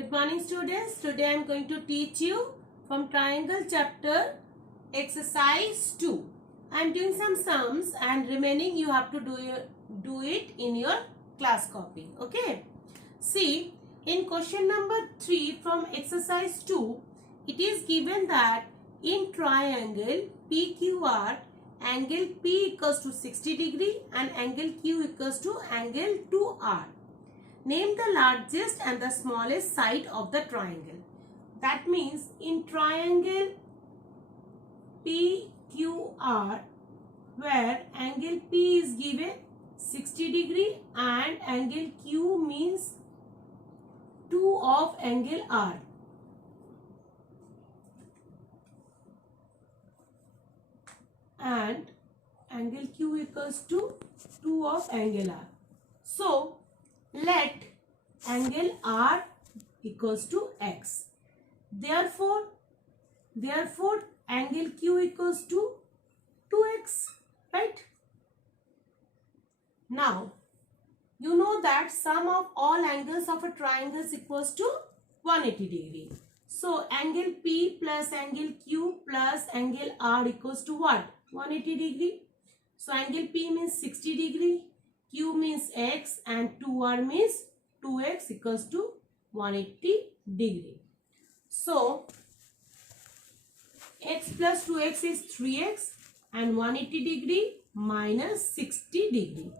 Good morning students. Today I am going to teach you from triangle chapter exercise 2. I am doing some sums and remaining you have to do it in your class copy. Okay. See, in question number 3 from exercise 2, it is given that in triangle PQR, angle P equals to 60 degree and angle Q equals to angle 2R. Name the largest and the smallest side of the triangle. That means in triangle PQR, where angle P is given 60 degree and angle Q means 2 of angle R. And angle Q equals to 2 of angle R. So, let angle R equals to X. Therefore, angle Q equals to 2X, right? Now, you know that sum of all angles of a triangle is equals to 180 degree. So, angle P plus angle Q plus angle R equals to what? 180 degree. So, angle P means 60 degree. Q means X and 2R means 2X equals to 180 degree. So, X plus 2X is 3X and 180 degree minus 60 degree.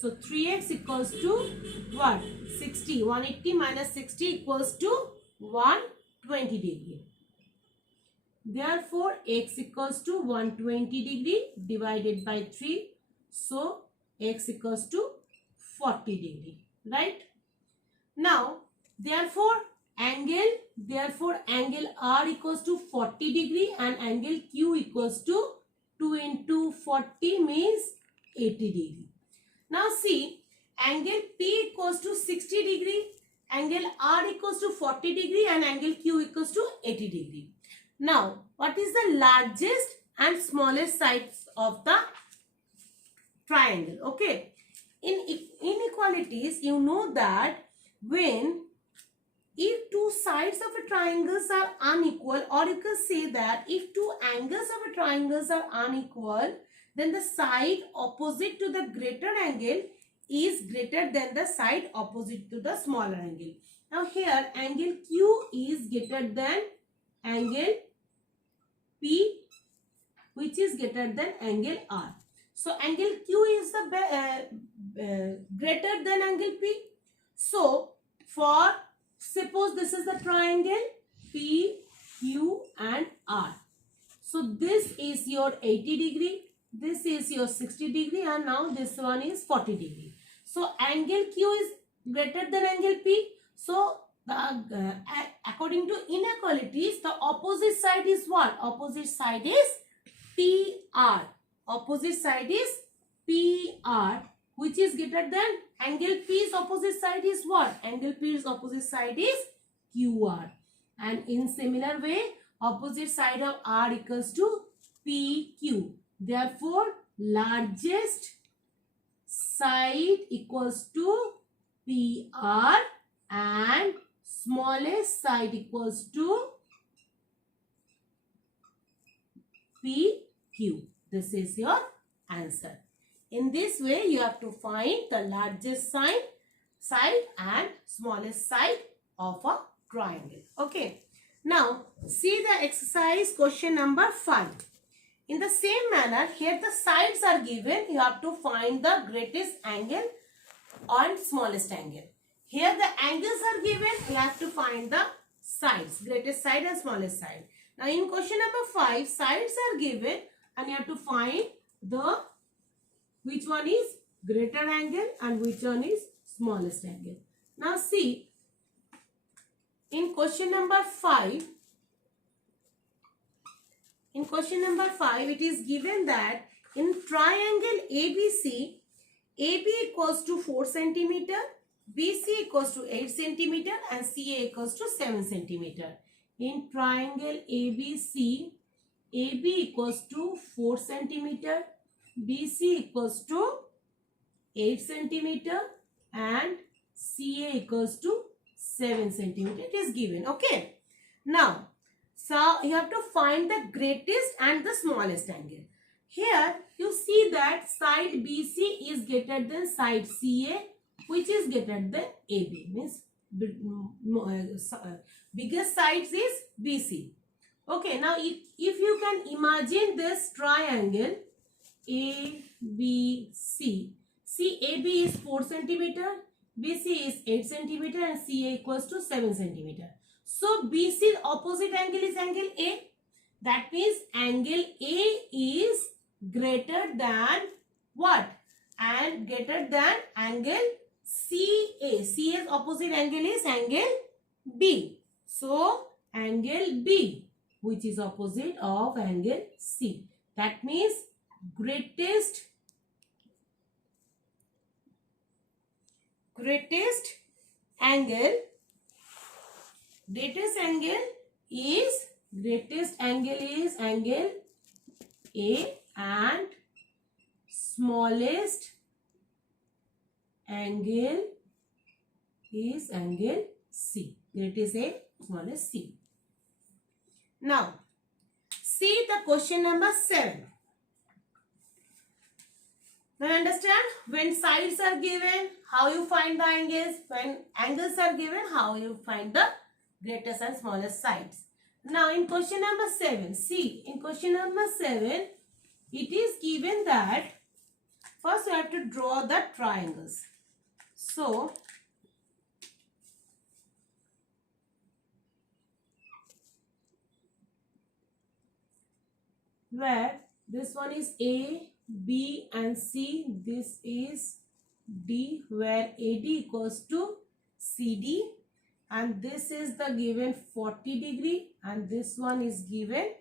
So, 3X equals to what? 60. 180 minus 60 equals to 120 degree. Therefore, X equals to 120 degree divided by 3. So, X equals to 40 degree, right? Now, therefore angle R equals to 40 degree and angle Q equals to 2 into 40 means 80 degree. Now see, angle P equals to 60 degree, angle R equals to 40 degree and angle Q equals to 80 degree. Now, what is the largest and smallest sides of the triangle? Okay, in inequalities you know that if two sides of a triangle are unequal, or you can say that if two angles of a triangle are unequal, then the side opposite to the greater angle is greater than the side opposite to the smaller angle. Now here angle Q is greater than angle P, which is greater than angle R. So, angle Q is the greater than angle P. So, suppose this is the triangle P, Q and R. So, this is your 80 degree, this is your 60 degree and now this one is 40 degree. So, angle Q is greater than angle P. So, according to inequalities, the opposite side is what? Opposite side is PR. Opposite side is PR, which is greater than angle P's opposite side is what? Angle P's opposite side is QR. And in similar way, opposite side of R equals to PQ. Therefore, largest side equals to PR and smallest side equals to PQ. This is your answer. In this way, you have to find the largest side and smallest side of a triangle. Okay. Now, see the exercise question number 5. In the same manner, here the sides are given. You have to find the greatest angle and smallest angle. Here the angles are given. You have to find the sides, greatest side and smallest side. Now, in question number 5, sides are given and you have to find which one is greater angle and which one is smallest angle. Now see, in question number 5, it is given that in triangle ABC, AB equals to 4 cm, BC equals to 8 cm and CA equals to 7 cm. In triangle ABC, AB equals to 4 cm, BC equals to 8 cm and CA equals to 7 centimeter. It is given. Okay. Now, so you have to find the greatest and the smallest angle. Here you see that side BC is greater than side CA, which is greater than AB. Means biggest sides is BC. Okay, now if you can imagine this triangle ABC. See, AB is 4 centimeter, BC is 8 centimeter and CA equals to 7 centimeter. So BC opposite angle is angle A. That means angle A is greater than what? And greater than angle CA. CA's opposite angle is angle B. So angle B, which is opposite of angle C. That means greatest angle is angle A and smallest angle is angle C. Greatest A, smallest C. Now, see the question number 7. Now understand, when sides are given, how you find the angles. When angles are given, how you find the greatest and smallest sides. Now in question number 7, see, in question number 7, it is given that first you have to draw the triangles. So, where this one is A, B and C, this is D, where AD equals to CD, and this is the given 40 degree and this one is given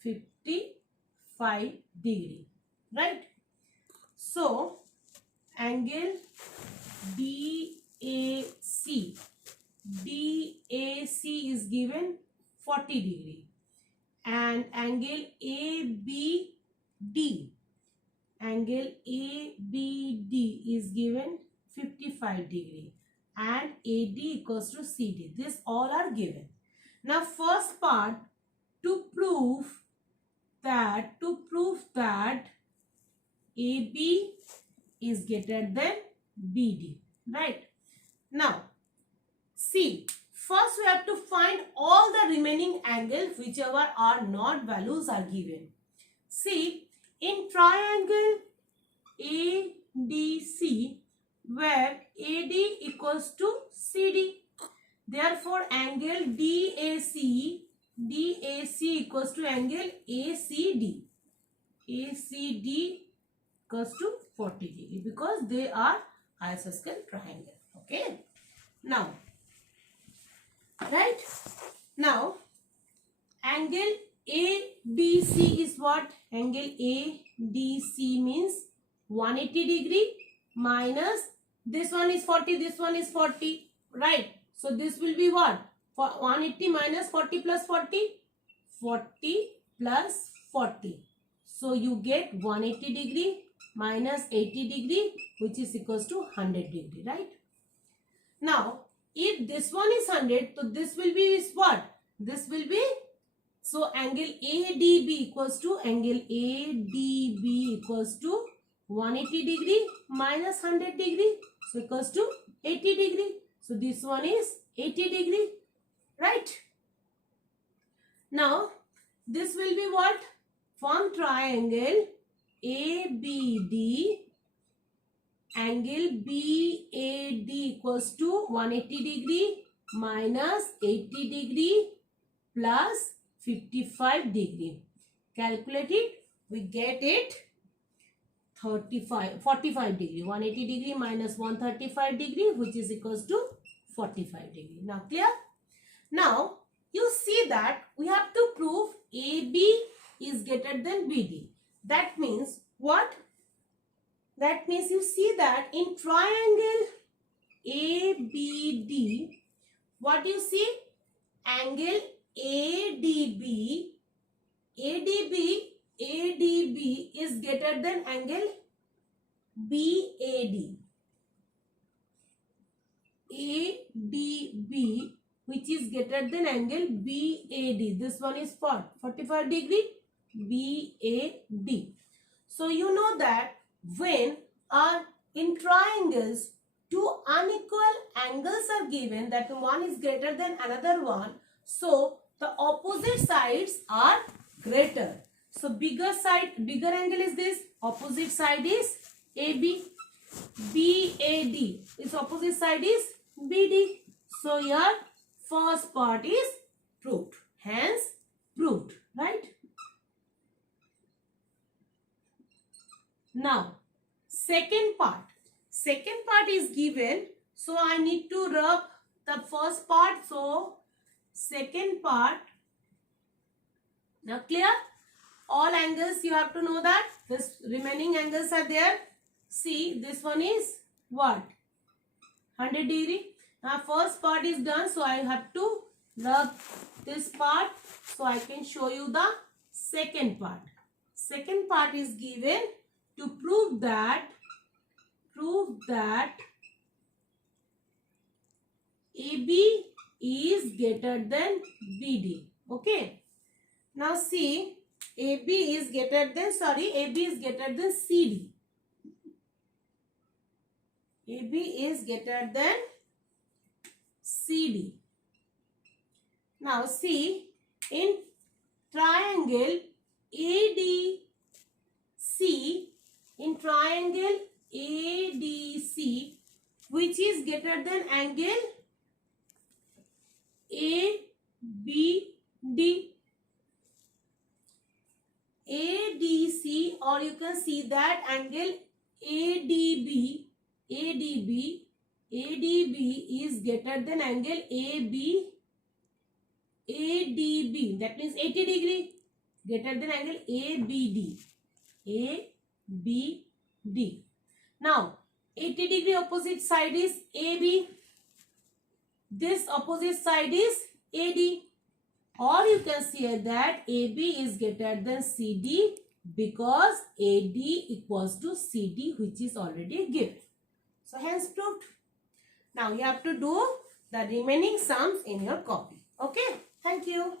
55 degree, right? So angle DAC is given 40 degree and angle ABD is given 55 degree and AD equals to CD. This all are given. Now first part, to prove that AB is greater than BD, right? Now see, first we have to find all the remaining angles whichever are not values are given. See, in triangle ADC, where AD equals to CD, therefore angle DAC equals to angle ACD equals to 40 degree because they are isosceles triangle. Okay, now right, now angle ADC is what? Angle ADC means 180 degree minus this one is 40, this one is 40, right? So this will be what? For 180 minus 40 plus 40, 40 plus 40. So you get 180 degree minus 80 degree, which is equals to 100 degree, right? Now if this one is 100, so this will be is what? This will be, so angle ADB equals to 180 degree minus 100 degree, so equals to 80 degree. So this one is 80 degree, right? Now this will be what? From triangle ABD, angle BAD equals to 180 degree minus 80 degree plus 55 degree. Calculate it, we get it 45 degree. 180 degree minus 135 degree, which is equals to 45 degree. Now clear? Now you see that we have to prove AB is greater than BD. That means what? That means you see that in triangle ABD, what you see? Angle ADB is greater than angle BAD. ADB, which is greater than angle BAD. This one is 45 degree BAD. So you know that when in triangles two unequal angles are given, that one is greater than another one, so the opposite sides are greater. So bigger angle is this, opposite side is AB. BAD, its opposite side is BD. So your first part is proved, hence proved, right? Now second part is given, so I need to rub the first part. So second part, now clear? All angles you have to know that this remaining angles are there. See, this one is what, 100 degree. Now first part is done, so I have to rub this part so I can show you the second part. Second part is given to prove that AB is greater than BD. Okay. Now see, AB is greater than CD. AB is greater than CD. Now see, in triangle ADC, which is greater than angle ABD. ADC, or you can see that angle ADB is greater than angle ADB. That means 80 degree, greater than angle ABD. Now 80 degree opposite side is AB. This opposite side is AD. Or you can say that AB is greater than CD because AD equals to CD, which is already given. So hence proved. Now you have to do the remaining sums in your copy. Okay. Thank you.